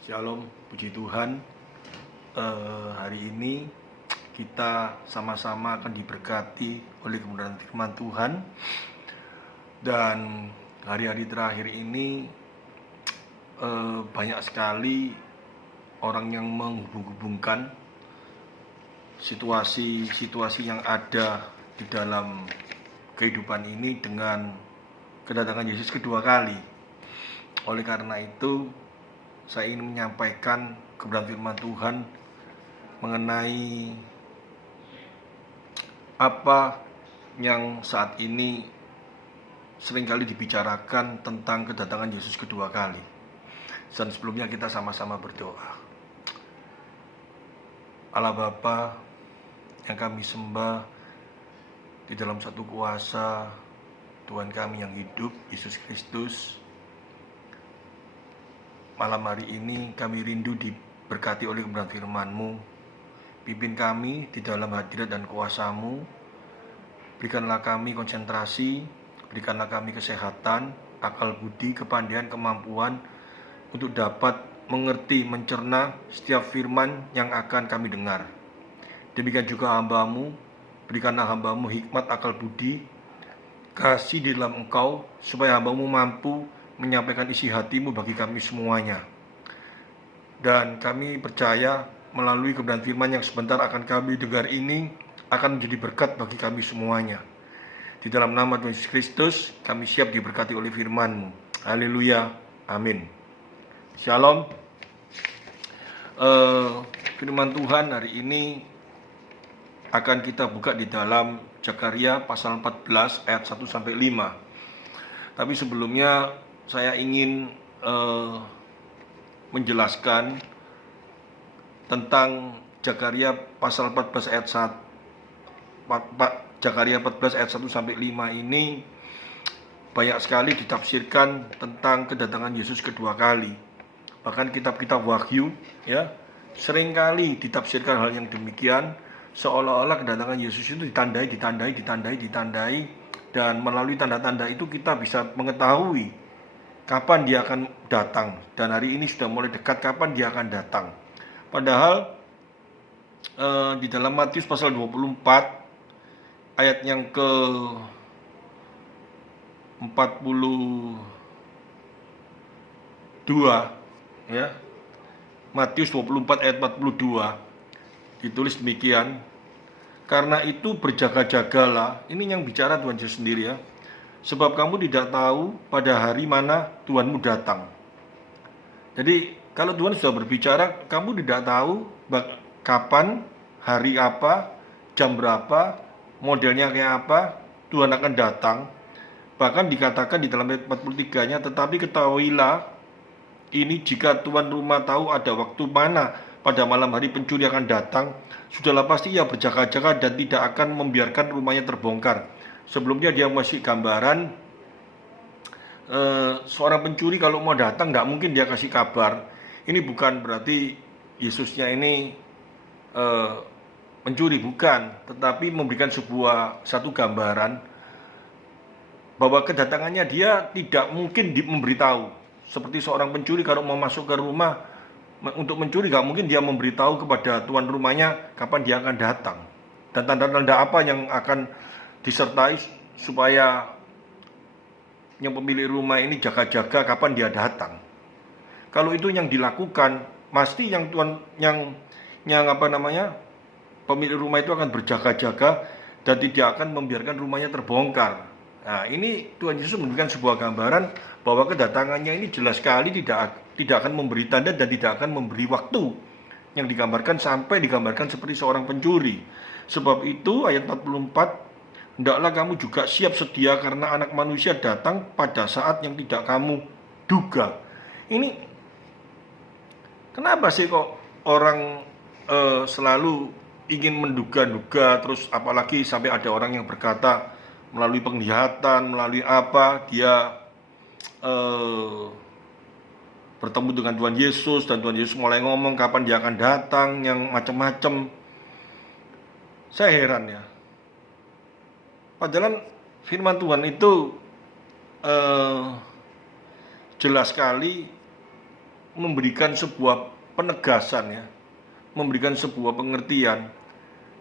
Shalom, puji Tuhan. Hari ini kita sama-sama akan diberkati oleh kebenaran firman Tuhan. Dan hari-hari terakhir ini banyak sekali orang yang menghubung-hubungkan situasi-situasi yang ada di dalam kehidupan ini dengan kedatangan Yesus kedua kali. Oleh karena itu, saya ingin menyampaikan kebenaran firman Tuhan mengenai apa yang saat ini seringkali dibicarakan tentang kedatangan Yesus kedua kali. Dan sebelumnya kita sama-sama berdoa. Allah Bapa yang kami sembah di dalam satu kuasa Tuhan kami yang hidup, Yesus Kristus, malam hari ini kami rindu diberkati oleh kebenaran firman-Mu. Pimpin kami di dalam hadirat dan kuasa-Mu. Berikanlah kami konsentrasi, berikanlah kami kesehatan, akal budi, kepandaian, kemampuan untuk dapat mengerti, mencerna setiap firman yang akan kami dengar. Demikian juga hamba-Mu, berikanlah hamba-Mu hikmat, akal budi, kasih di dalam Engkau, supaya hamba-Mu mampu menyampaikan isi hati-Mu bagi kami semuanya. Dan kami percaya melalui kebenaran firman yang sebentar akan kami dengar ini akan menjadi berkat bagi kami semuanya. Di dalam nama Tuhan Yesus Kristus kami siap diberkati oleh firman-Mu. Haleluya, amin. Shalom. Firman Tuhan hari ini akan kita buka di dalam Zakaria pasal 14 ayat 1-5. Tapi sebelumnya saya ingin menjelaskan tentang Zakaria pasal 14 ayat 1. Zakaria 14 ayat 1-5 ini banyak sekali ditafsirkan tentang kedatangan Yesus kedua kali. Bahkan kitab-kitab Wahyu ya, seringkali ditafsirkan hal yang demikian, seolah-olah kedatangan Yesus itu ditandai, dan melalui tanda-tanda itu kita bisa mengetahui kapan dia akan datang. Dan hari ini sudah mulai dekat kapan dia akan datang. Padahal di dalam Matius pasal 24 ayat yang ke 42 ya. Matius 24 ayat 42 ditulis demikian. Karena itu berjaga-jagalah. Ini yang bicara Tuhan Yesus sendiri ya. Sebab kamu tidak tahu pada hari mana Tuhanmu datang. Jadi kalau Tuhan sudah berbicara, kamu tidak tahu kapan, hari apa, jam berapa, modelnya kayak apa Tuhan akan datang. Bahkan dikatakan di dalam ayat 43-nya, tetapi ketahuilah ini, jika tuan rumah tahu ada waktu mana pada malam hari pencuri akan datang, sudahlah pasti ia berjaga-jaga dan tidak akan membiarkan rumahnya terbongkar. Sebelumnya dia masih gambaran seorang pencuri kalau mau datang nggak mungkin dia kasih kabar. Ini bukan berarti Yesusnya ini mencuri, bukan, tetapi memberikan satu gambaran bahwa kedatangannya dia tidak mungkin memberitahu. Seperti seorang pencuri kalau mau masuk ke rumah untuk mencuri, nggak mungkin dia memberitahu kepada tuan rumahnya kapan dia akan datang dan tanda-tanda apa yang akan disertai supaya yang pemilik rumah ini jaga-jaga kapan dia datang. Kalau itu yang dilakukan, pasti pemilik rumah itu akan berjaga-jaga dan tidak akan membiarkan rumahnya terbongkar. Nah, ini Tuhan Yesus memberikan sebuah gambaran bahwa kedatangannya ini jelas sekali tidak akan memberi tanda dan tidak akan memberi waktu yang digambarkan sampai digambarkan seperti seorang pencuri. Sebab itu ayat 44, hendaklah kamu juga siap sedia karena anak manusia datang pada saat yang tidak kamu duga. Ini kenapa sih kok orang selalu ingin menduga-duga, terus apalagi sampai ada orang yang berkata melalui penglihatan, melalui apa, dia bertemu dengan Tuhan Yesus dan Tuhan Yesus mulai ngomong kapan dia akan datang, yang macam-macam. Saya heran ya. Padahal firman Tuhan itu jelas sekali memberikan sebuah penegasan ya, memberikan sebuah pengertian.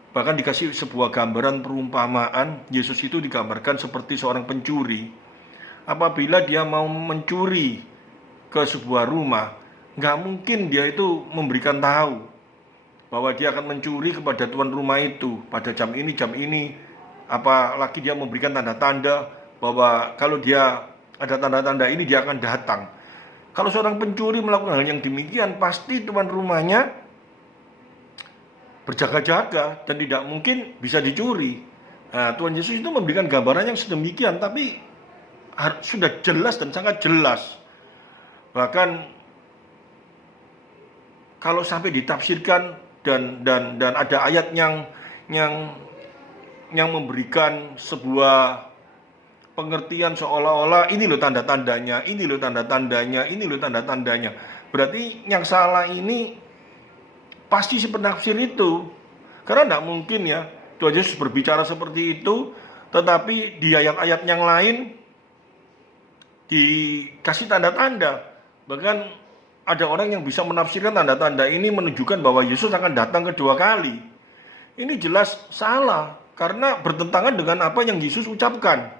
Bahkan dikasih sebuah gambaran perumpamaan. Yesus itu digambarkan seperti seorang pencuri. Apabila dia mau mencuri ke sebuah rumah, nggak mungkin dia itu memberikan tahu bahwa dia akan mencuri kepada tuan rumah itu pada jam ini. Apalagi dia memberikan tanda-tanda bahwa kalau dia ada tanda-tanda ini dia akan datang. Kalau seorang pencuri melakukan hal yang demikian, pasti tuan rumahnya berjaga-jaga dan tidak mungkin bisa dicuri. Nah, Tuhan Yesus itu memberikan gambaran yang sedemikian, tapi sudah jelas dan sangat jelas. Bahkan kalau sampai ditafsirkan dan ada ayat yang memberikan sebuah pengertian seolah-olah ini loh tanda-tandanya, ini loh tanda-tandanya, ini loh tanda-tandanya. Berarti yang salah ini pasti si penafsir itu. Karena tidak mungkin ya Tuhan Yesus berbicara seperti itu, tetapi di ayat-ayat yang lain dikasih tanda-tanda. Bahkan ada orang yang bisa menafsirkan tanda-tanda ini menunjukkan bahwa Yesus akan datang kedua kali. Ini jelas salah, karena bertentangan dengan apa yang Yesus ucapkan.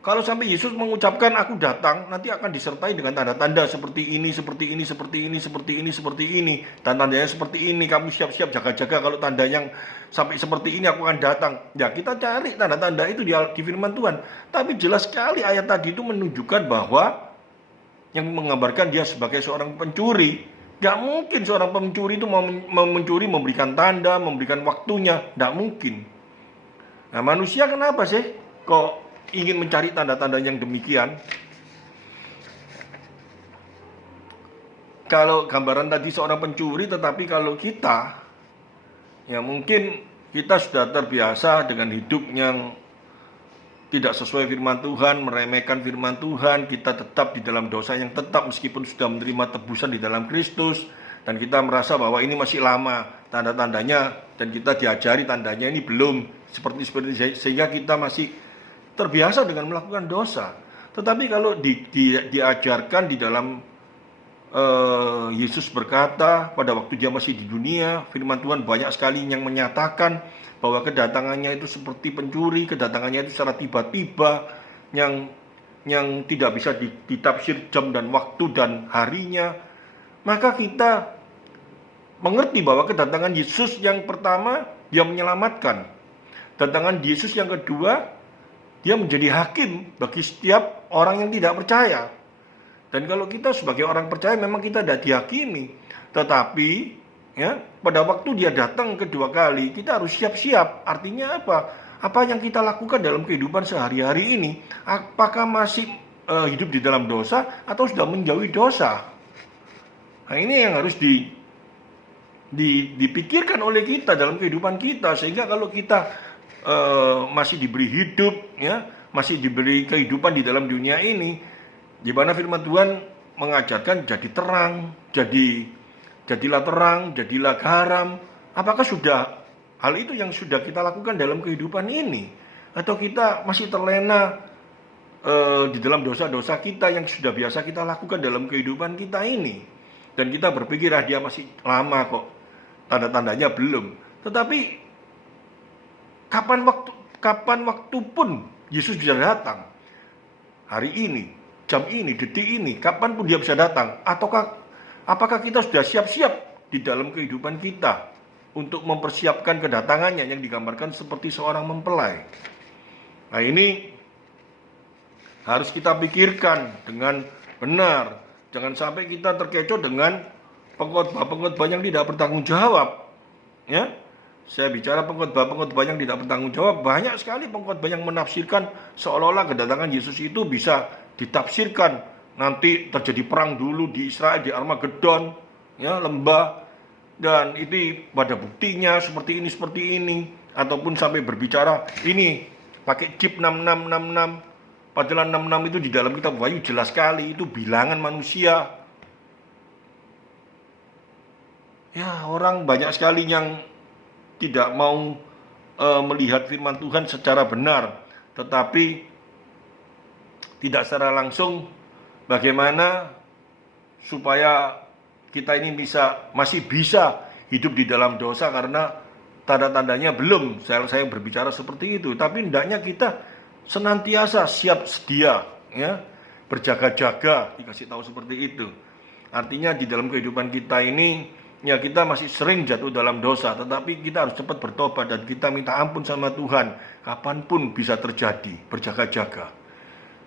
Kalau sampai Yesus mengucapkan aku datang, nanti akan disertai dengan tanda-tanda seperti ini, seperti ini, seperti ini, seperti ini, seperti ini. Tanda-tandanya seperti ini, kamu siap-siap jaga-jaga kalau tanda yang sampai seperti ini aku akan datang. Ya, kita cari tanda-tanda itu di firman Tuhan. Tapi jelas sekali ayat tadi itu menunjukkan bahwa yang menggambarkan dia sebagai seorang pencuri. Gak mungkin seorang pencuri itu mau mencuri, memberikan tanda, memberikan waktunya. Gak mungkin. Nah, manusia kenapa sih kok ingin mencari tanda-tanda yang demikian? Kalau gambaran tadi seorang pencuri, tetapi kalau kita, ya mungkin kita sudah terbiasa dengan hidup yang tidak sesuai firman Tuhan, meremehkan firman Tuhan, kita tetap di dalam dosa yang tetap meskipun sudah menerima tebusan di dalam Kristus, dan kita merasa bahwa ini masih lama tanda-tandanya, dan kita diajari tandanya ini belum seperti sehingga kita masih terbiasa dengan melakukan dosa. Tetapi kalau diajarkan di dalam Yesus berkata pada waktu dia masih di dunia, firman Tuhan banyak sekali yang menyatakan bahwa kedatangannya itu seperti pencuri, kedatangannya itu secara tiba-tiba yang tidak bisa ditafsir jam dan waktu dan harinya. Maka kita mengerti bahwa kedatangan Yesus yang pertama dia menyelamatkan. Kedatangan Yesus yang kedua dia menjadi hakim bagi setiap orang yang tidak percaya. Dan kalau kita sebagai orang percaya memang kita tidak dihakimi. Tetapi ya, pada waktu dia datang kedua kali, kita harus siap-siap. Artinya apa? Apa yang kita lakukan dalam kehidupan sehari-hari ini? Apakah masih hidup di dalam dosa atau sudah menjauhi dosa? Nah, ini yang harus dipikirkan oleh kita dalam kehidupan kita. Sehingga kalau kita masih diberi hidup, ya, masih diberi kehidupan di dalam dunia ini, di mana firman Tuhan mengajarkan jadi terang, jadilah terang, jadilah garam. Apakah sudah hal itu yang sudah kita lakukan dalam kehidupan ini, atau kita masih terlena di dalam dosa-dosa kita yang sudah biasa kita lakukan dalam kehidupan kita ini, dan kita berpikir dia masih lama kok, tanda-tandanya belum. Tetapi kapan waktu pun Yesus bisa datang. Hari ini, jam ini, detik ini, kapan pun dia bisa datang. Apakah kita sudah siap-siap di dalam kehidupan kita untuk mempersiapkan kedatangannya yang digambarkan seperti seorang mempelai? Nah, ini harus kita pikirkan dengan benar. Jangan sampai kita terkecoh dengan pengkhotbah yang tidak bertanggung jawab. Ya, saya bicara pengkhotbah yang tidak bertanggung jawab. Banyak sekali pengkhotbah yang menafsirkan seolah-olah kedatangan Yesus itu bisa ditafsirkan nanti terjadi perang dulu di Israel, di Armageddon, ya, lembah, dan itu pada buktinya seperti ini, ataupun sampai berbicara ini pakai chip 6666. Padahal 66 itu di dalam kitab Wahyu jelas sekali itu bilangan manusia. Ya, orang banyak sekali yang tidak mau melihat firman Tuhan secara benar, tetapi tidak secara langsung bagaimana supaya kita ini masih bisa hidup di dalam dosa karena tanda-tandanya belum. Saya berbicara seperti itu, tapi hendaknya kita senantiasa siap sedia, ya, berjaga-jaga, dikasih tahu seperti itu. Artinya di dalam kehidupan kita ini, ya, kita masih sering jatuh dalam dosa, tetapi kita harus cepat bertobat dan kita minta ampun sama Tuhan. Kapanpun bisa terjadi, berjaga-jaga.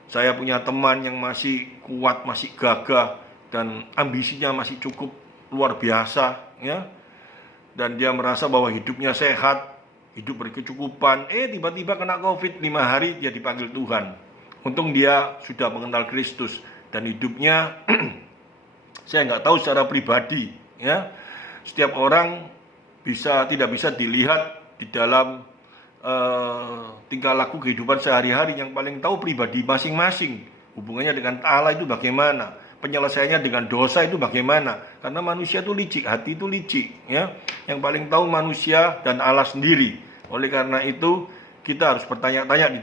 Saya punya teman yang masih kuat, masih gagah, dan ambisinya masih cukup luar biasa, ya. Dan dia merasa bahwa hidupnya sehat, hidup berkecukupan. Tiba-tiba kena COVID, 5 hari dia dipanggil Tuhan. Untung dia sudah mengenal Kristus dan hidupnya saya nggak tahu secara pribadi, ya. Setiap orang tidak bisa dilihat di dalam tingkah laku kehidupan sehari-hari. Yang paling tahu pribadi masing-masing. Hubungannya dengan Allah itu bagaimana, penyelesaiannya dengan dosa itu bagaimana. Karena manusia itu licik, hati itu licik, ya. Yang paling tahu manusia dan Allah sendiri. Oleh karena itu kita harus bertanya-tanya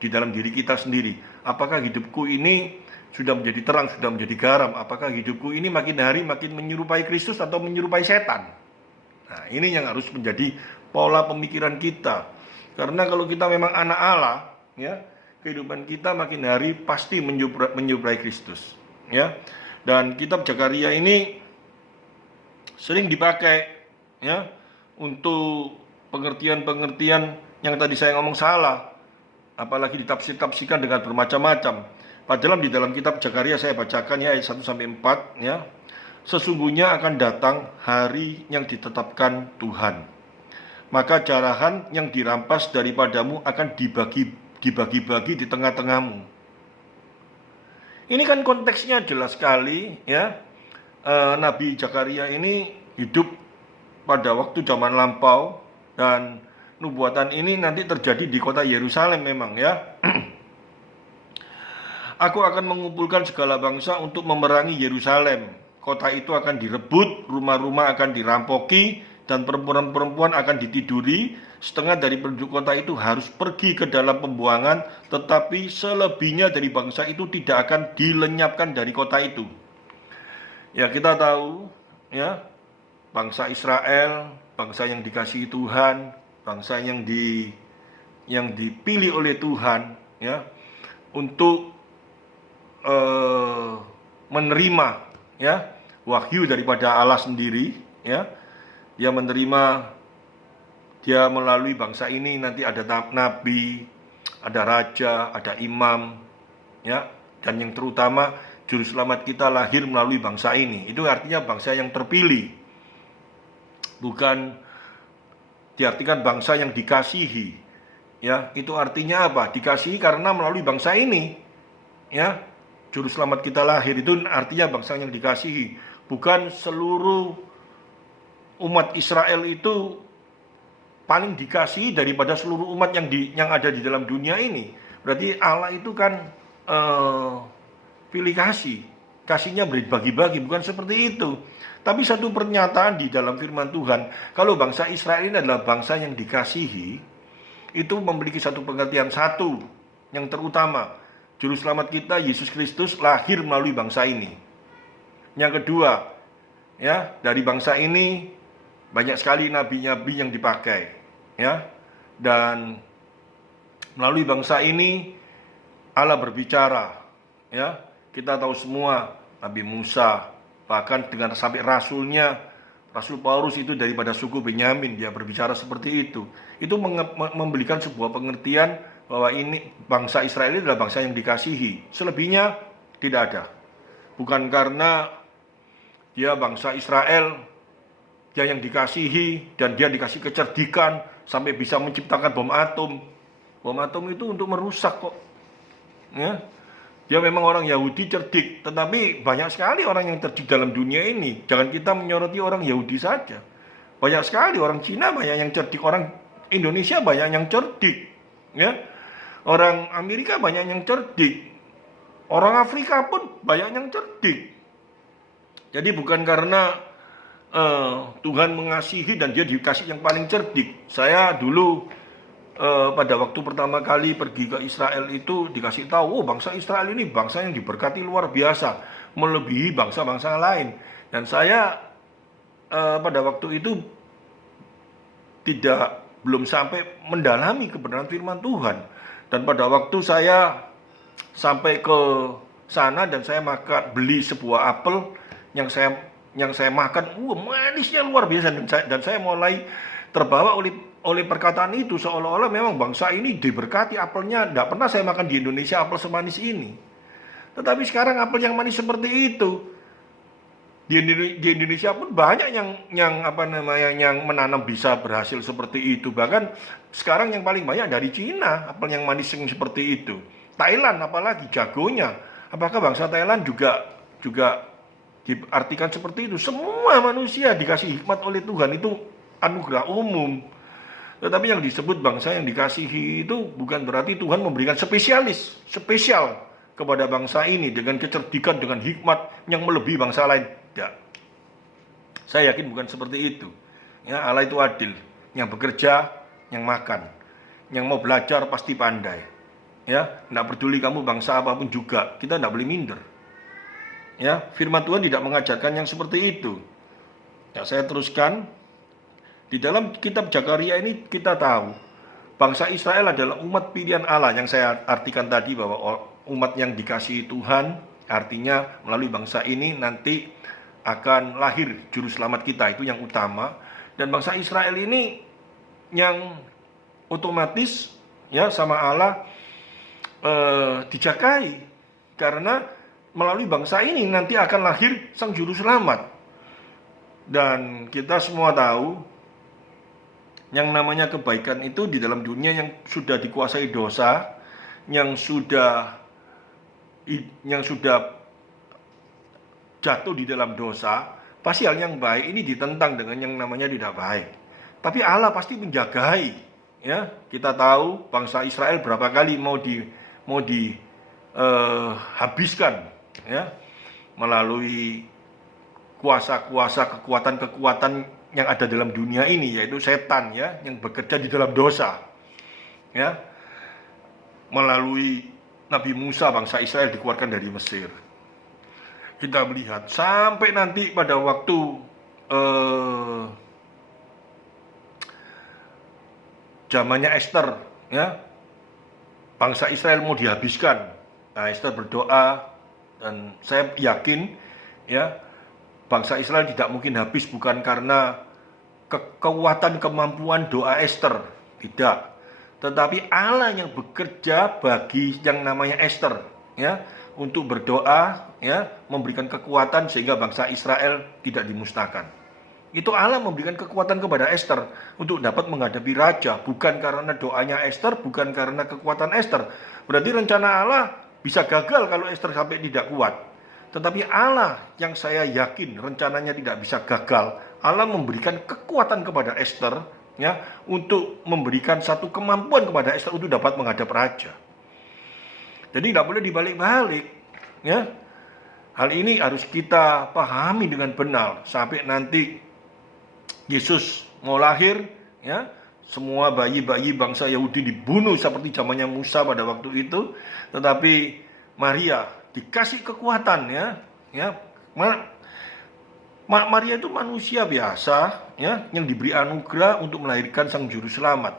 di dalam diri kita sendiri. Apakah hidupku ini sudah menjadi terang, sudah menjadi garam? Apakah hidupku ini makin hari makin menyerupai Kristus atau menyerupai setan? Nah, ini yang harus menjadi pola pemikiran kita. Karena kalau kita memang anak Allah, ya, kehidupan kita makin hari pasti menyerupai Kristus, ya. Dan kitab Zakaria ini sering dipakai, ya, untuk pengertian-pengertian yang tadi saya ngomong salah, apalagi ditafsir-tafsirkan dengan bermacam-macam. Padahal di dalam kitab Zakaria saya bacakan, ya, ayat 1-4, ya. Sesungguhnya akan datang hari yang ditetapkan Tuhan. Maka jarahan yang dirampas daripadamu akan dibagi-bagi di tengah-tengahmu. Ini kan konteksnya jelas sekali, ya. Nabi Zakaria ini hidup pada waktu zaman lampau, dan nubuatan ini nanti terjadi di kota Yerusalem memang, ya. Aku akan mengumpulkan segala bangsa untuk memerangi Yerusalem. Kota itu akan direbut, rumah-rumah akan dirampoki, dan perempuan-perempuan akan ditiduri. Setengah dari penduduk kota itu harus pergi ke dalam pembuangan, tetapi selebihnya dari bangsa itu tidak akan dilenyapkan dari kota itu. Ya, kita tahu, ya, bangsa Israel, bangsa yang dikasihi Tuhan, bangsa yang dipilih oleh Tuhan, ya, untuk menerima, ya, wahyu daripada Allah sendiri, ya. Dia melalui bangsa ini nanti ada nabi, ada raja, ada imam, ya. Dan yang terutama juru selamat kita lahir melalui bangsa ini. Itu artinya bangsa yang terpilih. Bukan diartikan bangsa yang dikasihi, ya. Itu artinya apa? Dikasihi karena melalui bangsa ini, ya. Juru selamat kita lahir itu artinya bangsa yang dikasihi. Bukan seluruh umat Israel itu paling dikasihi daripada seluruh umat yang ada di dalam dunia ini. Berarti Allah itu kan pilih kasihnya berbagi-bagi, bukan seperti itu. Tapi satu pernyataan di dalam firman Tuhan, kalau bangsa Israel ini adalah bangsa yang dikasihi, itu memiliki satu pengertian satu yang terutama. Juru selamat kita Yesus Kristus lahir melalui bangsa ini. Yang kedua, ya, dari bangsa ini banyak sekali nabi-nabi yang dipakai, ya. Dan melalui bangsa ini Allah berbicara, ya. Kita tahu semua Nabi Musa, bahkan dengan sampai Rasul Paulus itu daripada suku Benyamin, dia berbicara seperti itu. Itu memberikan sebuah pengertian bahwa ini bangsa Israel ini adalah bangsa yang dikasihi. Selebihnya tidak ada. Bukan karena dia bangsa Israel, dia yang dikasihi dan dia dikasih kecerdikan sampai bisa menciptakan bom atom. Bom atom itu untuk merusak kok, ya. Dia memang orang Yahudi cerdik, tetapi banyak sekali orang yang cerdik dalam dunia ini. Jangan kita menyoroti orang Yahudi saja. Banyak sekali orang Cina banyak yang cerdik, orang Indonesia banyak yang cerdik, ya. Orang Amerika banyak yang cerdik, orang Afrika pun banyak yang cerdik. Jadi bukan karena Tuhan mengasihi dan dia dikasih yang paling cerdik. Saya dulu pada waktu pertama kali pergi ke Israel itu dikasih tahu, oh, bangsa Israel ini bangsa yang diberkati luar biasa. melebihi bangsa-bangsa lain. Dan saya pada waktu itu belum sampai mendalami kebenaran firman Tuhan. Dan pada waktu saya sampai ke sana dan saya beli sebuah apel yang saya makan, manisnya luar biasa, dan saya mulai terbawa oleh perkataan itu, seolah-olah memang bangsa ini diberkati apelnya. Tidak pernah saya makan di Indonesia apel semanis ini. Tetapi sekarang apel yang manis seperti itu. Di Indonesia pun banyak yang menanam bisa berhasil seperti itu. Bahkan sekarang yang paling banyak dari Cina, apel yang manis yang seperti itu. Thailand apalagi jagonya. Apakah bangsa Thailand juga diartikan seperti itu? Semua manusia dikasih hikmat oleh Tuhan, itu anugerah umum. Tetapi yang disebut bangsa yang dikasihi itu bukan berarti Tuhan memberikan spesial kepada bangsa ini dengan kecerdikan, dengan hikmat yang melebihi bangsa lain. Tidak. Saya yakin bukan seperti itu. Ya, Allah itu adil. Yang bekerja, yang makan. Yang mau belajar pasti pandai. Ya, tidak peduli kamu bangsa apapun juga, kita tidak boleh minder. Ya, firman Tuhan tidak mengajarkan yang seperti itu. Ya, saya teruskan. Di dalam kitab Zakaria ini kita tahu bangsa Israel adalah umat pilihan Allah, yang saya artikan tadi bahwa umat yang dikasihi Tuhan, artinya melalui bangsa ini nanti akan lahir juru selamat kita, itu yang utama. Dan bangsa Israel ini yang otomatis ya sama Allah dijagai, karena melalui bangsa ini nanti akan lahir sang juru selamat. Dan kita semua tahu yang namanya kebaikan itu di dalam dunia yang sudah dikuasai dosa, yang sudah jatuh di dalam dosa, pasti hal yang baik ini ditentang dengan yang namanya tidak baik. Tapi Allah pasti menjagai. Ya, kita tahu bangsa Israel berapa kali mau dihabiskan, ya, melalui kuasa-kuasa, kekuatan-kekuatan yang ada dalam dunia ini, yaitu setan, ya, yang bekerja di dalam dosa. Ya, melalui Nabi Musa bangsa Israel dikeluarkan dari Mesir. Kita melihat sampai nanti pada waktu zamannya Esther, ya, bangsa Israel mau dihabiskan. Nah, Esther berdoa, dan saya yakin ya bangsa Israel tidak mungkin habis bukan karena kekuatan kemampuan doa Esther, tidak, tetapi Allah yang bekerja bagi yang namanya Esther, ya, untuk berdoa, ya, memberikan kekuatan sehingga bangsa Israel tidak dimusnahkan. Itu Allah memberikan kekuatan kepada Esther untuk dapat menghadapi raja, bukan karena doanya Esther, bukan karena kekuatan Esther. Berarti rencana Allah bisa gagal kalau Esther sampai tidak kuat. Tetapi Allah yang saya yakin rencananya tidak bisa gagal, Allah memberikan kekuatan kepada Esther, ya, untuk memberikan satu kemampuan kepada Esther untuk dapat menghadap raja. Jadi tidak boleh dibalik-balik, ya. Hal ini harus kita pahami dengan benar sampai nanti Yesus mau lahir, ya. Semua bayi-bayi bangsa Yahudi dibunuh seperti zamannya Musa pada waktu itu, tetapi Maria dikasih kekuatan, ya. Maria itu manusia biasa, ya, yang diberi anugerah untuk melahirkan sang juru selamat.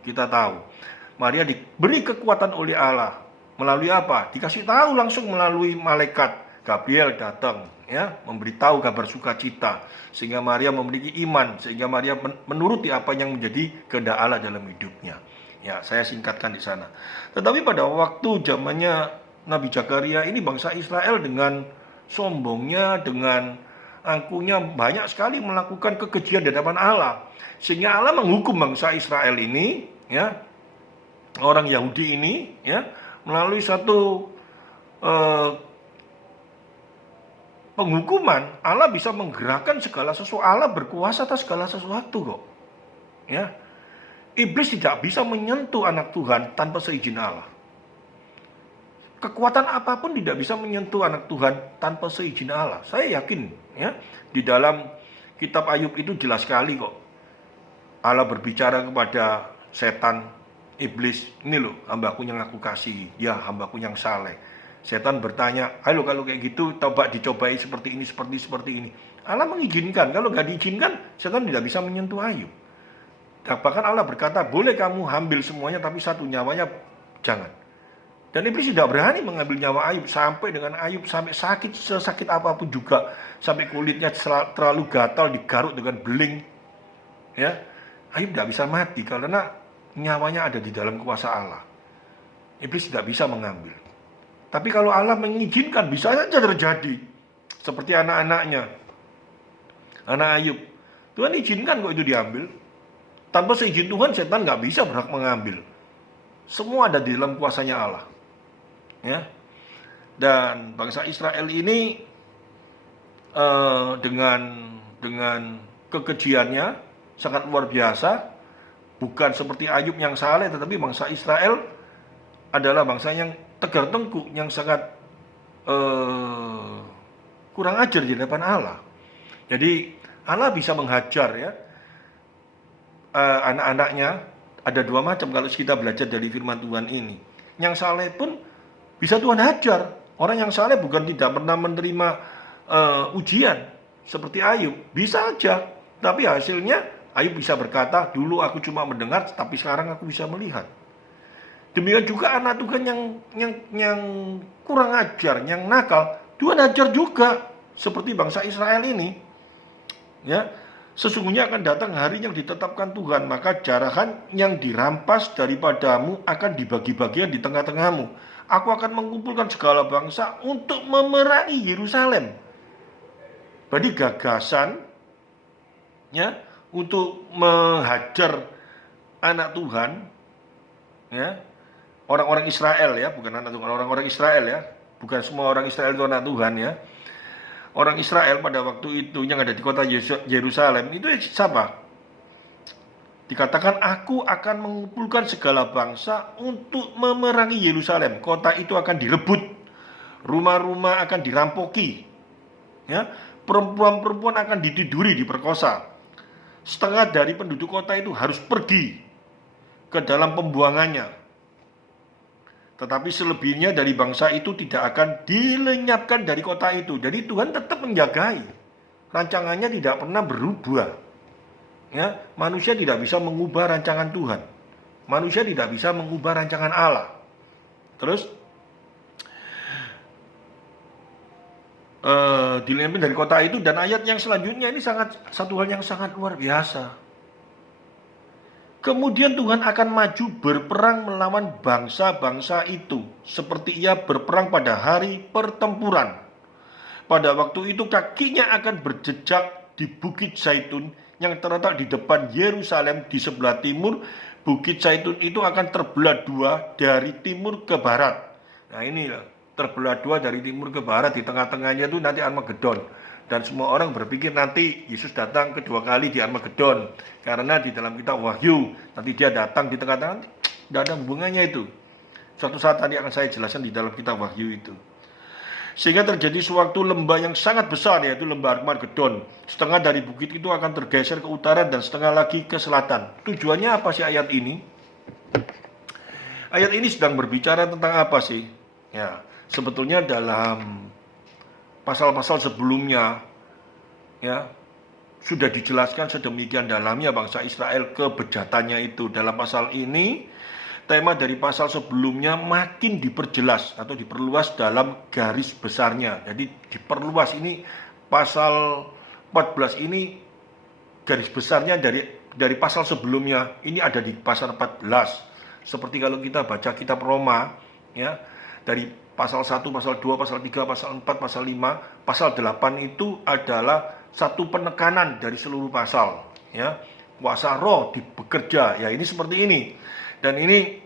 Kita tahu Maria diberi kekuatan oleh Allah. Melalui apa? Dikasih tahu langsung melalui malaikat Gabriel datang, ya, memberitahu kabar sukacita, sehingga Maria memiliki iman, sehingga Maria menuruti apa yang menjadi kehendak Allah dalam hidupnya. Ya, saya singkatkan di sana. Tetapi pada waktu zamannya Nabi Zakaria ini, bangsa Israel dengan sombongnya, dengan angkuhnya banyak sekali melakukan kekejian di hadapan Allah, sehingga Allah menghukum bangsa Israel ini, ya, orang Yahudi ini, ya, melalui satu penghukuman. Allah bisa menggerakkan segala sesuatu. Allah berkuasa atas segala sesuatu kok. Ya. Iblis tidak bisa menyentuh anak Tuhan tanpa seizin Allah. Kekuatan apapun tidak bisa menyentuh anak Tuhan tanpa seizin Allah. Saya yakin, ya, di dalam kitab Ayub itu jelas sekali kok. Allah berbicara kepada setan, iblis, ini loh hambaku yang aku kasihi, ya, hambaku yang saleh. Setan bertanya, ayo kalau kayak gitu coba dicobai seperti ini, seperti ini. Allah mengizinkan. Kalau nggak diizinkan, setan tidak bisa menyentuh Ayub. Bahkan Allah berkata, boleh kamu ambil semuanya, tapi satu nyawanya jangan. Dan iblis tidak berani mengambil nyawa Ayub, sampai dengan Ayub sampai sakit, sesakit apapun juga, sampai kulitnya terlalu gatal, digaruk dengan beling. Ya, Ayub tidak bisa mati karena nyawanya ada di dalam kuasa Allah. Iblis tidak bisa mengambil. Tapi kalau Allah mengizinkan, bisa saja terjadi. Seperti anak-anaknya, anak Ayub. Tuhan izinkan kok itu diambil. Tanpa seizin Tuhan, setan nggak bisa berhak mengambil. Semua ada di dalam kuasanya Allah. Ya, dan bangsa Israel ini dengan kekejiannya sangat luar biasa. Bukan seperti Ayub yang saleh, tetapi bangsa Israel adalah bangsa yang tegar tengkuk, yang sangat kurang ajar di hadapan Allah. Jadi Allah bisa menghajar ya anak-anaknya. Ada dua macam kalau kita belajar dari firman Tuhan ini. Yang saleh pun bisa Tuhan hajar. Orang yang saleh bukan tidak pernah menerima ujian seperti Ayub, bisa aja. Tapi hasilnya Ayub bisa berkata, dulu aku cuma mendengar, tapi sekarang aku bisa melihat. Demikian juga anak Tuhan yang kurang ajar, yang nakal, Tuhan ajar juga seperti bangsa Israel ini. Ya, sesungguhnya akan datang hari yang ditetapkan Tuhan, maka jarahan yang dirampas daripadamu akan dibagi-bagian di tengah-tengahmu. Aku akan mengumpulkan segala bangsa untuk memerangi Yerusalem. Berarti gagasan ya untuk menghajar anak Tuhan, ya, orang-orang Israel ya, bukan anak Tuhan, orang-orang Israel ya, bukan semua orang Israel itu anak Tuhan ya. Orang Israel pada waktu itu yang ada di kota Yerusalem itu siapa? Dikatakan, aku akan mengumpulkan segala bangsa untuk memerangi Yerusalem. Kota itu akan direbut, rumah-rumah akan dirampoki, ya, perempuan-perempuan akan ditiduri, diperkosa. Setengah dari penduduk kota itu harus pergi ke dalam pembuangannya. Tetapi selebihnya dari bangsa itu tidak akan dilenyapkan dari kota itu. Jadi Tuhan tetap menjagai. Rancangannya tidak pernah berubah. Ya, manusia tidak bisa mengubah rancangan Tuhan. Manusia tidak bisa mengubah rancangan Allah. Terus dilenyapkan dari kota itu. Dan ayat yang selanjutnya ini satu hal yang sangat luar biasa. Kemudian Tuhan akan maju berperang melawan bangsa-bangsa itu, seperti ia berperang pada hari pertempuran. Pada waktu itu kakinya akan berjejak di Bukit Zaitun yang terletak di depan Yerusalem di sebelah timur. Bukit Zaitun itu akan terbelah dua dari timur ke barat. Nah ini terbelah dua dari timur ke barat, di tengah-tengahnya itu nanti Armagedon. Dan semua orang berpikir nanti Yesus datang kedua kali di Armagedon. Karena di dalam kitab Wahyu, nanti dia datang di tengah-tengah, tidak ada hubungannya itu. Suatu saat nanti akan saya jelaskan di dalam kitab Wahyu itu. Sehingga terjadi suatu lembah yang sangat besar, yaitu lembah Armagedon. Setengah dari bukit itu akan tergeser ke utara dan setengah lagi ke selatan. Tujuannya apa sih ayat ini? Ayat ini sedang berbicara tentang apa sih? Ya, sebetulnya dalam pasal-pasal sebelumnya ya sudah dijelaskan sedemikian dalamnya bangsa Israel kebejatannya itu. Dalam pasal ini, tema dari pasal sebelumnya makin diperjelas atau diperluas dalam garis besarnya. Jadi diperluas, ini pasal 14 ini garis besarnya dari pasal sebelumnya ini ada di pasal 14. Seperti kalau kita baca kitab Roma ya, dari pasal 1, pasal 2, pasal 3, pasal 4, pasal 5, pasal 8 itu adalah satu penekanan dari seluruh pasal ya. Kuasa roh bekerja ya, ini seperti ini. Dan ini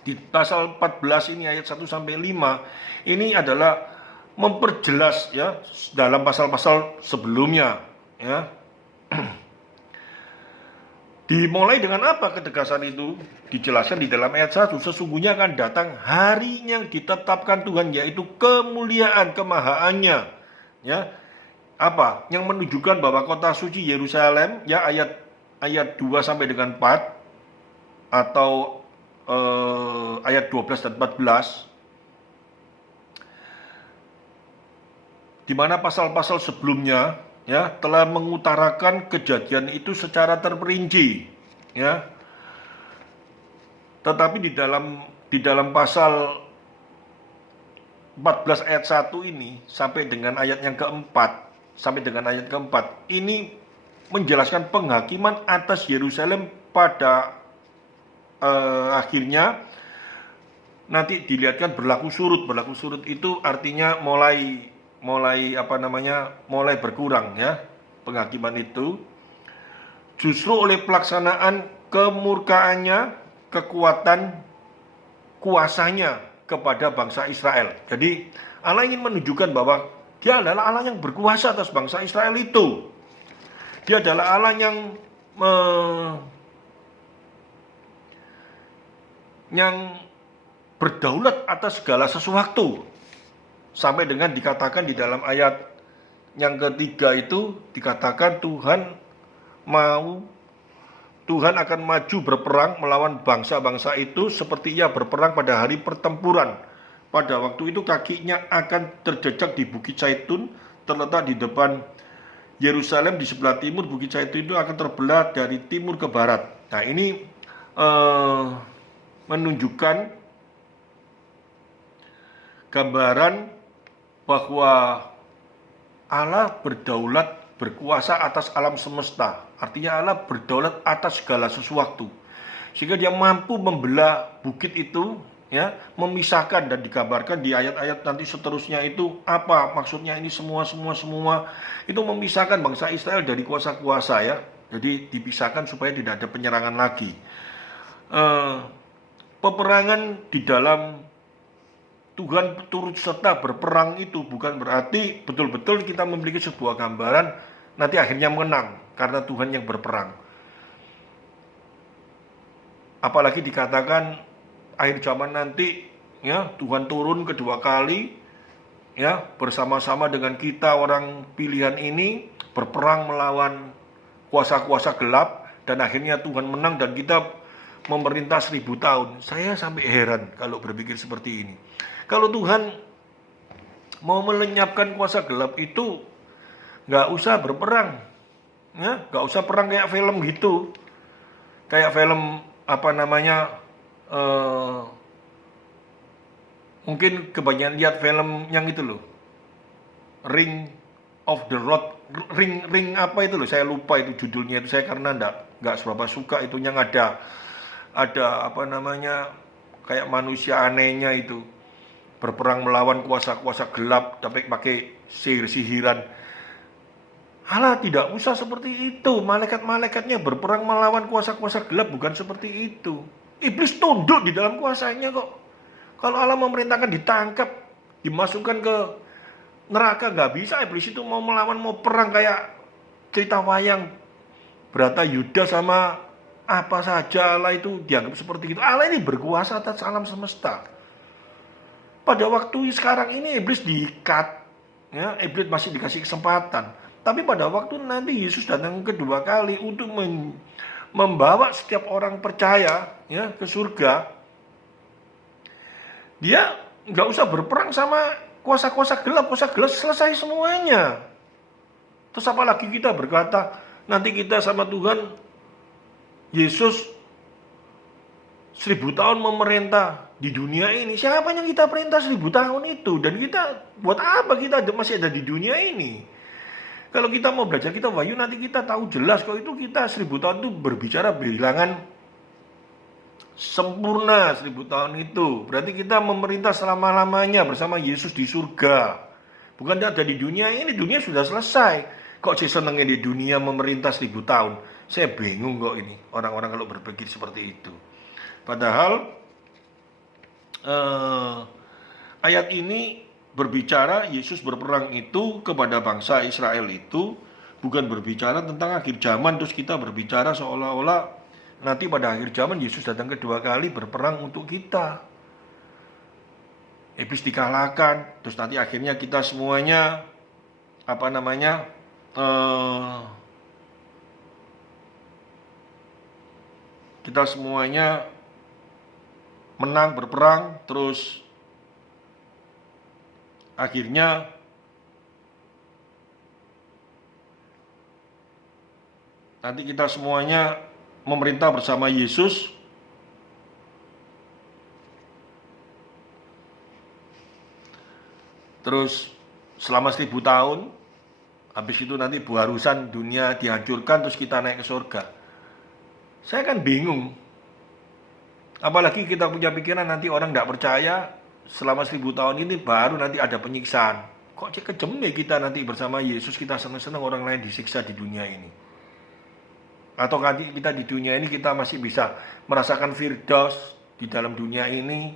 di pasal 14 ini ayat 1 sampai 5 ini adalah memperjelas ya dalam pasal-pasal sebelumnya ya. Dimulai dengan apa ketegasan itu? Dijelaskan di dalam ayat 1, sesungguhnya akan datang hari yang ditetapkan Tuhan, yaitu kemuliaan kemahaannya ya. Apa? Yang menunjukkan bahwa kota suci Yerusalem ya, ayat 2 sampai dengan 4 atau ayat 12 dan 14 di mana pasal-pasal sebelumnya ya telah mengutarakan kejadian itu secara terperinci ya. Tetapi di dalam pasal 14 ayat 1 ini sampai dengan ayat yang keempat, ini menjelaskan penghakiman atas Yerusalem pada akhirnya nanti dilihatkan berlaku surut. Berlaku surut itu artinya mulai berkurang ya penghakiman itu, justru oleh pelaksanaan kemurkaannya, kekuatan kuasanya kepada bangsa Israel. Jadi Allah ingin menunjukkan bahwa Dia adalah Allah yang berkuasa atas bangsa Israel itu. Dia adalah Allah yang berdaulat atas segala sesuatu. Sampai dengan dikatakan di dalam ayat yang ketiga itu dikatakan Tuhan akan maju berperang melawan bangsa-bangsa itu seperti ia berperang pada hari pertempuran. Pada waktu itu kakinya akan terjejak di Bukit Zaitun, terletak di depan Yerusalem di sebelah timur. Bukit Zaitun itu akan terbelah dari timur ke barat. Nah, ini menunjukkan gambaran bahwa Allah berdaulat, berkuasa atas alam semesta. Artinya Allah berdaulat atas segala sesuatu, sehingga Dia mampu membelah bukit itu ya, memisahkan, dan digambarkan di ayat-ayat nanti seterusnya itu apa maksudnya ini semua itu memisahkan bangsa Israel dari kuasa-kuasa ya. Jadi dipisahkan supaya tidak ada penyerangan lagi. Peperangan di dalam Tuhan turut serta berperang itu bukan berarti betul-betul kita memiliki sebuah gambaran nanti akhirnya menang karena Tuhan yang berperang. Apalagi dikatakan akhir zaman nanti ya Tuhan turun kedua kali ya bersama-sama dengan kita orang pilihan ini berperang melawan kuasa-kuasa gelap, dan akhirnya Tuhan menang dan kita memerintah 1000 tahun. Saya sampai heran kalau berpikir seperti ini. Kalau Tuhan mau melenyapkan kuasa gelap itu, nggak usah berperang, ya, nggak usah perang kayak film gitu, kayak film mungkin kebanyakan lihat film yang itu loh, Ring of the Road, ring apa itu loh, saya lupa itu judulnya itu, saya karena nggak seberapa suka itu, yang ada kayak manusia anehnya itu berperang melawan kuasa-kuasa gelap tapi pakai sihir-sihiran. Allah tidak usah seperti itu. Malaikat-malaikatnya berperang melawan kuasa-kuasa gelap, bukan seperti itu. Iblis tunduk di dalam kuasanya kok. Kalau Allah memerintahkan ditangkap, dimasukkan ke neraka, nggak bisa. Iblis itu mau melawan, mau perang kayak cerita wayang Brata Yuda sama apa saja. Allah itu dianggap seperti itu. Allah ini berkuasa atas alam semesta. Pada waktu sekarang ini iblis diikat, ya, iblis masih dikasih kesempatan. Tapi pada waktu nanti Yesus datang kedua kali untuk membawa setiap orang percaya ya ke surga, Dia nggak usah berperang sama kuasa-kuasa gelap. Kuasa gelap selesai semuanya. Terus apalagi kita berkata nanti kita sama Tuhan Yesus 1000 tahun memerintah di dunia ini. Siapa yang kita perintah 1000 tahun itu? Dan kita buat apa kita masih ada di dunia ini? Kalau kita mau belajar kita wahyu, nanti kita tahu jelas kalau itu kita 1000 tahun itu berbicara bilangan sempurna. 1000 tahun itu berarti kita memerintah selama-lamanya bersama Yesus di surga. Bukan ada di dunia ini, dunia sudah selesai. Kok saya senengnya di dunia memerintah 1000 tahun? Saya bingung kok ini orang-orang kalau berpikir seperti itu. Padahal ayat ini berbicara Yesus berperang itu kepada bangsa Israel itu bukan berbicara tentang akhir zaman. Terus kita berbicara seolah-olah nanti pada akhir zaman Yesus datang kedua kali berperang untuk kita. Iblis dikalahkan, terus nanti akhirnya kita semuanya kita semuanya menang berperang, terus akhirnya nanti kita semuanya memerintah bersama Yesus. Terus selama 1000 tahun, habis itu nanti buharusan dunia dihancurkan, terus kita naik ke surga. Saya kan bingung. Apalagi kita punya pikiran nanti orang tidak percaya, selama 1000 tahun ini baru nanti ada penyiksaan. Kok kejem ya kita nanti bersama Yesus, kita senang-senang orang lain disiksa di dunia ini. Atau nanti kita di dunia ini kita masih bisa merasakan firdaus di dalam dunia ini.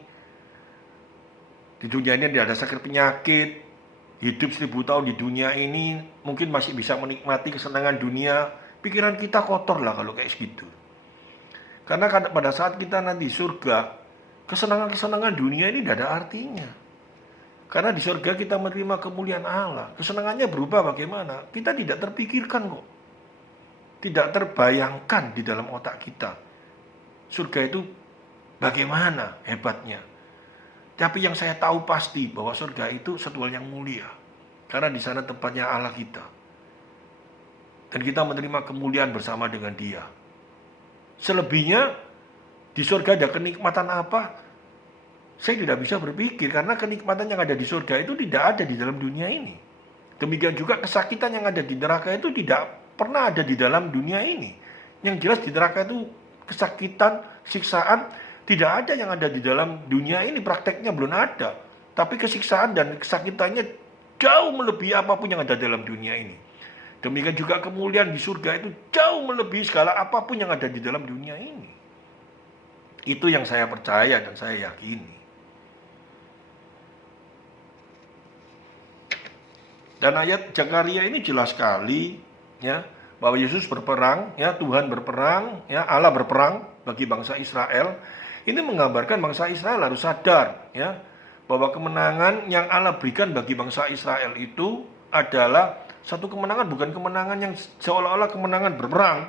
Di dunia ini tidak ada sakit penyakit. Hidup 1000 tahun di dunia ini mungkin masih bisa menikmati kesenangan dunia. Pikiran kita kotor lah kalau kayak segitu. Karena pada saat kita nanti surga, kesenangan-kesenangan dunia ini tidak ada artinya. Karena di surga kita menerima kemuliaan Allah. Kesenangannya berubah bagaimana? Kita tidak terpikirkan kok. Tidak terbayangkan di dalam otak kita. Surga itu bagaimana hebatnya. Tapi yang saya tahu pasti bahwa surga itu suatu hal yang mulia. Karena di sana tempatnya Allah kita. Dan kita menerima kemuliaan bersama dengan Dia. Selebihnya di surga ada kenikmatan apa? Saya tidak bisa berpikir karena kenikmatan yang ada di surga itu tidak ada di dalam dunia ini. Demikian juga kesakitan yang ada di neraka itu tidak pernah ada di dalam dunia ini. Yang jelas di neraka itu kesakitan, siksaan tidak ada yang ada di dalam dunia ini, prakteknya belum ada. Tapi kesiksaan dan kesakitannya jauh melebihi apapun yang ada dalam dunia ini. Demikian juga kemuliaan di surga itu jauh melebihi segala apapun yang ada di dalam dunia ini. Itu yang saya percaya dan saya yakini. Dan ayat Zakaria ini jelas sekali ya, bahwa Yesus berperang, ya, Tuhan berperang, ya, Allah berperang bagi bangsa Israel. Ini menggambarkan bangsa Israel harus sadar ya, bahwa kemenangan yang Allah berikan bagi bangsa Israel itu adalah satu kemenangan, bukan kemenangan yang seolah-olah kemenangan berperang,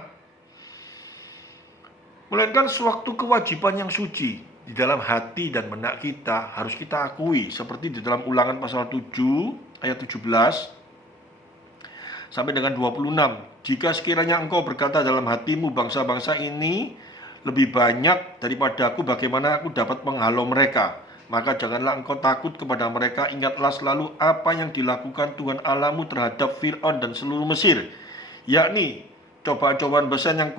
melainkan suatu kewajiban yang suci di dalam hati dan benak kita harus kita akui, seperti di dalam Ulangan pasal 7 ayat 17 sampai dengan 26. Jika sekiranya engkau berkata dalam hatimu, bangsa-bangsa ini lebih banyak daripada aku, bagaimana aku dapat menghalau mereka? Maka janganlah engkau takut kepada mereka. Ingatlah selalu apa yang dilakukan Tuhan Allahmu terhadap Fir'aun dan seluruh Mesir, yakni cobaan-cobaan besar yang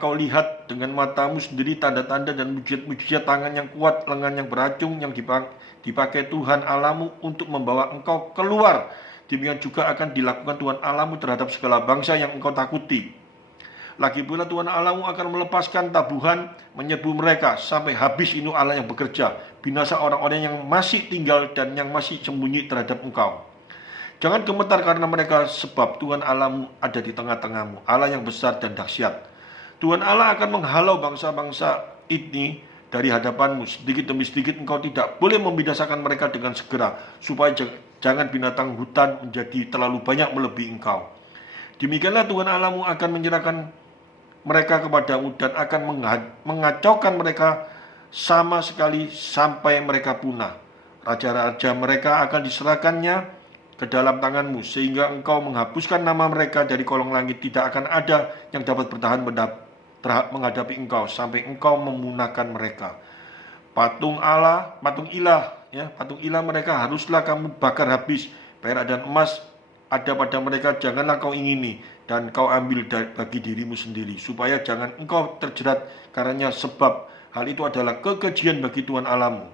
kau lihat dengan matamu sendiri, tanda-tanda dan mujizat-mujizat, tangan yang kuat, lengan yang beracung yang dipakai Tuhan Allahmu untuk membawa engkau keluar. Demikian juga akan dilakukan Tuhan Allahmu terhadap segala bangsa yang engkau takuti. Lagi pula Tuhan Allahmu akan melepaskan tabuhan, menyerbu mereka sampai habis. Ini Allah yang bekerja, binasa orang-orang yang masih tinggal dan yang masih sembunyi terhadap engkau. Jangan gemetar karena mereka, sebab Tuhan Allahmu ada di tengah-tengahmu, Allah yang besar dan dahsyat. Tuhan Allah akan menghalau bangsa-bangsa ini dari hadapanmu. Sedikit demi sedikit engkau tidak boleh membinasakan mereka dengan segera, supaya jangan binatang hutan menjadi terlalu banyak melebihi engkau. Demikianlah Tuhan Allahmu akan menyerahkan mereka kepadamu dan akan mengacaukan mereka sama sekali sampai mereka punah. Raja-raja mereka akan diserahkannya ke dalam tanganmu, sehingga engkau menghapuskan nama mereka dari kolong langit. Tidak akan ada yang dapat bertahan menghadapi engkau sampai engkau memunahkan mereka. Patung ilah mereka haruslah kamu bakar habis. Perak dan emas ada pada mereka, janganlah kau ingini, dan kau ambil bagi dirimu sendiri, supaya jangan engkau terjerat karenanya, sebab hal itu adalah kekejian bagi Tuhan Allahmu.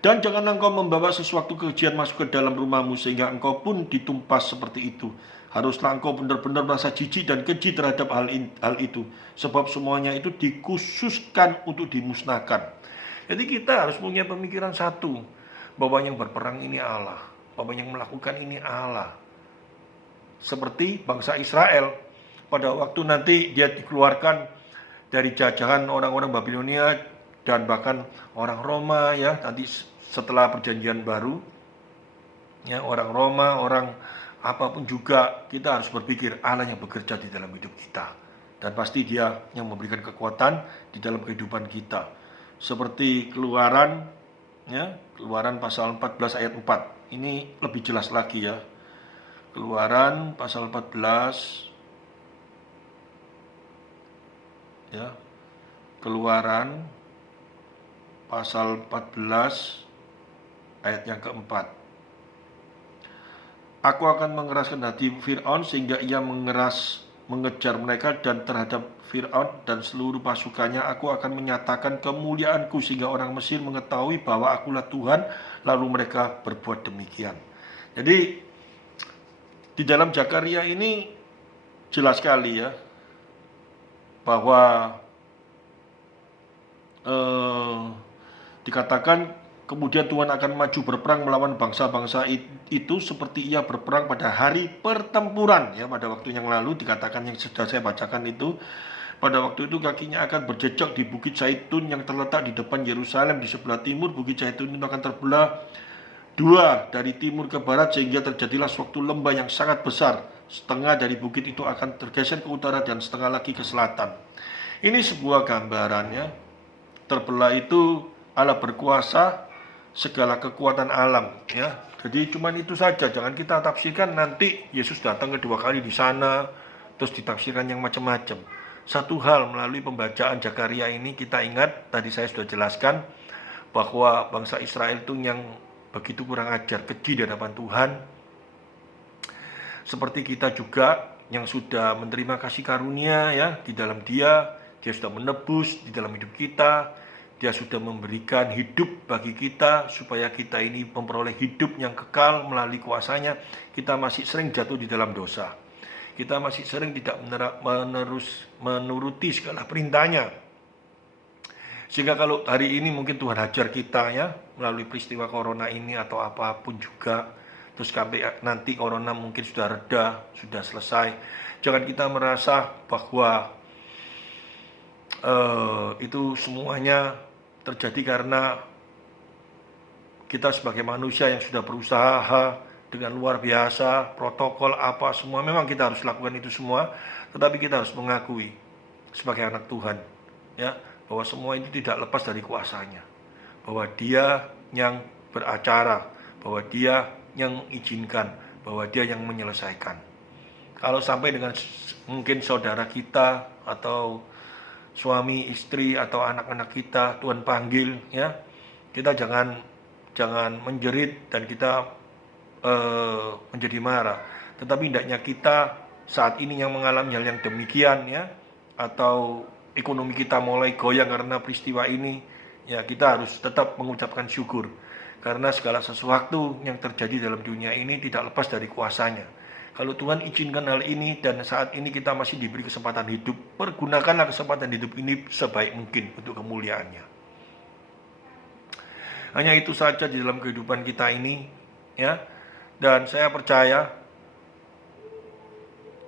Dan janganlah engkau membawa sesuatu kekejian masuk ke dalam rumahmu, sehingga engkau pun ditumpas seperti itu. Haruslah engkau benar-benar merasa jijik dan keji terhadap hal itu, sebab semuanya itu dikhususkan untuk dimusnahkan. Jadi kita harus punya pemikiran satu, bahwa yang berperang ini Allah, bahwa yang melakukan ini Allah. Seperti bangsa Israel pada waktu nanti dia dikeluarkan dari jajahan orang-orang Babilonia dan bahkan orang Roma, ya, nanti setelah perjanjian baru, ya, orang Roma, orang apapun juga, kita harus berpikir Allah yang bekerja di dalam hidup kita, dan pasti Dia yang memberikan kekuatan di dalam kehidupan kita. Seperti Keluaran, ya, Keluaran pasal 14 ayat 4. Ini lebih jelas lagi, ya. Keluaran pasal 14 ya. Keluaran pasal 14 ayat yang keempat. Aku akan mengeraskan hati Fir'aun sehingga ia mengejar mereka, dan terhadap Fir'aun dan seluruh pasukannya aku akan menyatakan kemuliaanku sehingga orang Mesir mengetahui bahwa akulah Tuhan, lalu mereka berbuat demikian. Jadi di dalam Zakaria ini jelas sekali ya bahwa dikatakan kemudian Tuhan akan maju berperang melawan bangsa-bangsa itu seperti ia berperang pada hari pertempuran. Ya, pada waktu yang lalu dikatakan yang sudah saya bacakan itu, pada waktu itu kakinya akan berjejak di Bukit Zaitun yang terletak di depan Yerusalem di sebelah timur. Bukit Zaitun itu akan terbelah dua dari timur ke barat sehingga terjadilah suatu lembah yang sangat besar. Setengah dari bukit itu akan tergeser ke utara dan setengah lagi ke selatan. Ini sebuah gambarannya. Terbelah itu Allah berkuasa, segala kekuatan alam, ya. Jadi cuman itu saja, jangan kita tafsirkan nanti Yesus datang kedua kali di sana terus ditafsirkan yang macam-macam. Satu hal, melalui pembacaan Zakaria ini kita ingat, tadi saya sudah jelaskan bahwa bangsa Israel itu yang begitu kurang ajar, keji di hadapan Tuhan. Seperti kita juga yang sudah menerima kasih karunia ya di dalam Dia sudah menebus di dalam hidup kita. Dia sudah memberikan hidup bagi kita supaya kita ini memperoleh hidup yang kekal melalui kuasanya. Kita masih sering jatuh di dalam dosa. Kita masih sering tidak menuruti segala perintahnya. Sehingga kalau hari ini mungkin Tuhan hajar kita ya melalui peristiwa corona ini atau apapun juga, terus sampai nanti corona mungkin sudah reda, sudah selesai, jangan kita merasa bahwa itu semuanya terjadi karena kita sebagai manusia yang sudah berusaha dengan luar biasa, protokol apa semua, memang kita harus lakukan itu semua, tetapi kita harus mengakui sebagai anak Tuhan ya bahwa semua itu tidak lepas dari kuasanya, bahwa Dia yang beracara, bahwa Dia yang izinkan, bahwa Dia yang menyelesaikan. Kalau sampai dengan mungkin saudara kita atau suami, istri atau anak-anak kita Tuhan panggil ya, kita jangan menjerit dan kita menjadi marah. Tetapi hendaknya kita saat ini yang mengalami hal yang demikian ya, atau ekonomi kita mulai goyang karena peristiwa ini, ya kita harus tetap mengucapkan syukur karena segala sesuatu yang terjadi dalam dunia ini tidak lepas dari kuasanya. Kalau Tuhan izinkan hal ini dan saat ini kita masih diberi kesempatan hidup, pergunakanlah kesempatan hidup ini sebaik mungkin untuk kemuliaannya. Hanya itu saja di dalam kehidupan kita ini, ya. Dan saya percaya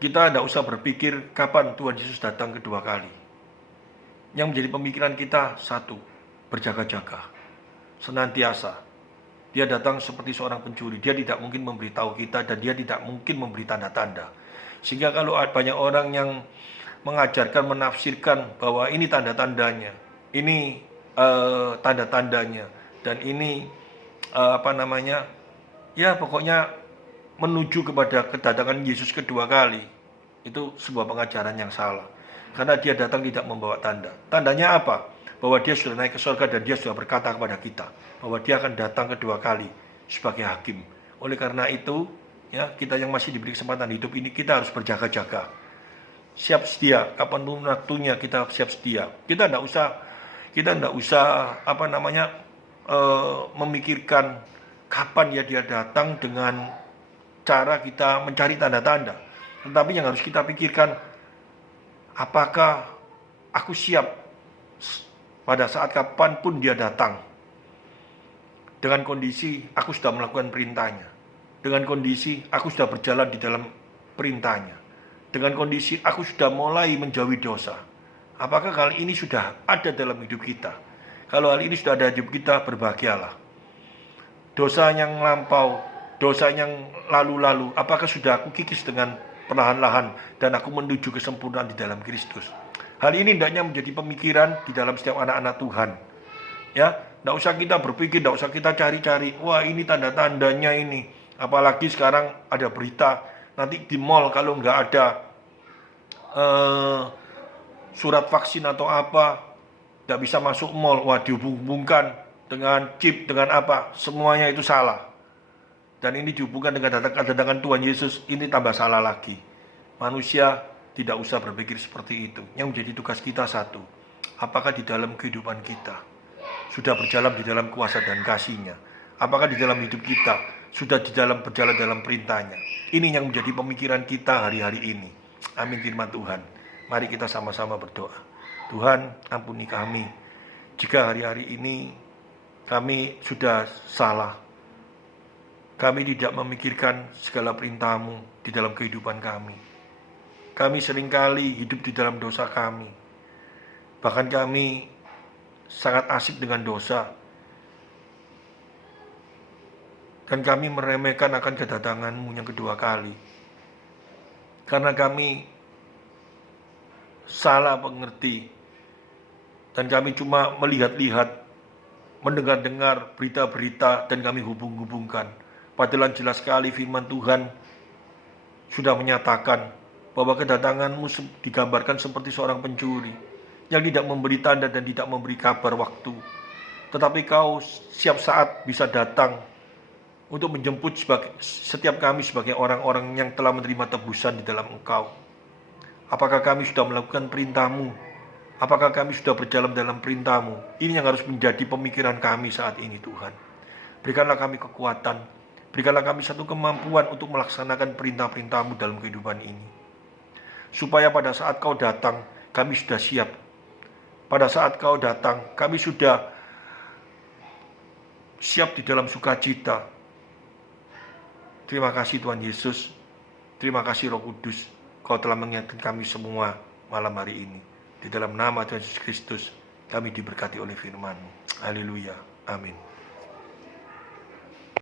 kita tidak usah berpikir kapan Tuhan Yesus datang kedua kali. Yang menjadi pemikiran kita satu, berjaga-jaga, senantiasa. Dia datang seperti seorang pencuri. Dia tidak mungkin memberitahu kita dan dia tidak mungkin memberi tanda-tanda. Sehingga kalau banyak orang yang mengajarkan, menafsirkan bahwa ini tanda-tandanya, ini tanda-tandanya, dan ini ya pokoknya menuju kepada kedatangan Yesus kedua kali, itu sebuah pengajaran yang salah. Karena Dia datang tidak membawa tanda. Tandanya apa? Bahwa Dia sudah naik ke surga dan Dia sudah berkata kepada kita bahwa Dia akan datang kedua kali sebagai hakim. Oleh karena itu, ya kita yang masih diberi kesempatan hidup ini, kita harus berjaga-jaga, siap sedia. Kapanpun waktunya kita siap sedia. Kita tidak usah memikirkan kapan ya Dia datang dengan cara kita mencari tanda-tanda. Tetapi yang harus kita pikirkan, apakah aku siap pada saat kapanpun Dia datang? Dengan kondisi aku sudah melakukan perintahnya, dengan kondisi aku sudah berjalan di dalam perintahnya, dengan kondisi aku sudah mulai menjauhi dosa. Apakah hal ini sudah ada dalam hidup kita? Kalau hal ini sudah ada di hidup kita, berbahagialah. Dosa yang lampau, dosa yang lalu-lalu, apakah sudah aku kikis dengan perlahan-lahan dan aku menuju kesempurnaan di dalam Kristus? Hal ini hendaknya menjadi pemikiran di dalam setiap anak-anak Tuhan. Ya, tidak usah kita berpikir, tidak usah kita cari-cari, wah ini tanda-tandanya ini. Apalagi sekarang ada berita, nanti di mall kalau nggak ada surat vaksin atau apa, tidak bisa masuk mall, wah dihubung-hubungkan dengan chip, dengan apa, semuanya itu salah. Dan ini dihubungkan dengan kedatangan Tuhan Yesus, ini tambah salah lagi. Manusia tidak usah berpikir seperti itu. Yang menjadi tugas kita satu, apakah di dalam kehidupan kita sudah berjalan di dalam kuasa dan kasih-Nya? Apakah di dalam hidup kita sudah berjalan dalam perintah-Nya? Ini yang menjadi pemikiran kita hari-hari ini. Amin firman Tuhan. Mari kita sama-sama berdoa. Tuhan, ampuni kami jika hari-hari ini kami sudah salah. Kami tidak memikirkan segala perintah-Mu di dalam kehidupan kami. Kami seringkali hidup di dalam dosa kami. Bahkan kami sangat asik dengan dosa. Dan kami meremehkan akan kedatangan-Mu yang kedua kali. Karena kami salah mengerti. Dan kami cuma melihat-lihat, mendengar-dengar berita-berita, dan kami hubung-hubungkan. Padahal jelas sekali firman Tuhan sudah menyatakan bahwa kedatangan-Mu digambarkan seperti seorang pencuri yang tidak memberi tanda dan tidak memberi kabar waktu. Tetapi Kau siap saat bisa datang untuk menjemput setiap kami sebagai orang-orang yang telah menerima tebusan di dalam Engkau. Apakah kami sudah melakukan perintah-Mu? Apakah kami sudah berjalan dalam perintah-Mu? Ini yang harus menjadi pemikiran kami saat ini, Tuhan. Berikanlah kami kekuatan. Berikanlah kami satu kemampuan untuk melaksanakan perintah-perintah-Mu dalam kehidupan ini. Supaya pada saat Kau datang, kami sudah siap. Pada saat Kau datang, kami sudah siap di dalam sukacita. Terima kasih Tuhan Yesus. Terima kasih Roh Kudus. Kau telah mengingatkan kami semua malam hari ini. Di dalam nama Tuhan Yesus Kristus, kami diberkati oleh firman-Mu. Haleluya. Amin.